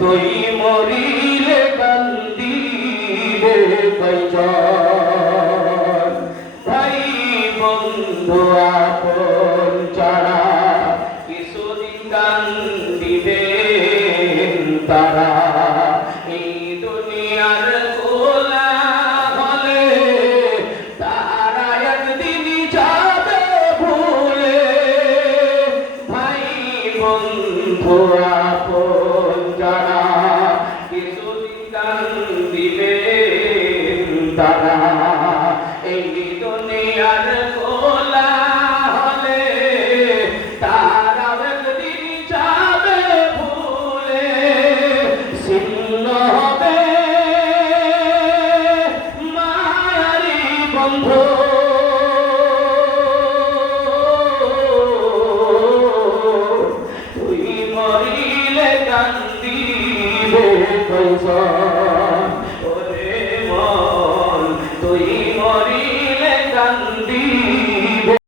তুই মরিলে কান্দিবে কয়জন ভাই বন্ধু আপন ছাড়া কিছুদিন কান্দিবে তারা এই দুনিয়ার গোলা হলে তারা একদিন যাবে ভুলে ভাই বন্ধু আপন যারা কিছুদিন কান্দিবে তারা এই দুনিয়ার গোলা হলে তারা একদিন যাবে ভুলে ছিন্ন হবে মায়ারি বন্ধু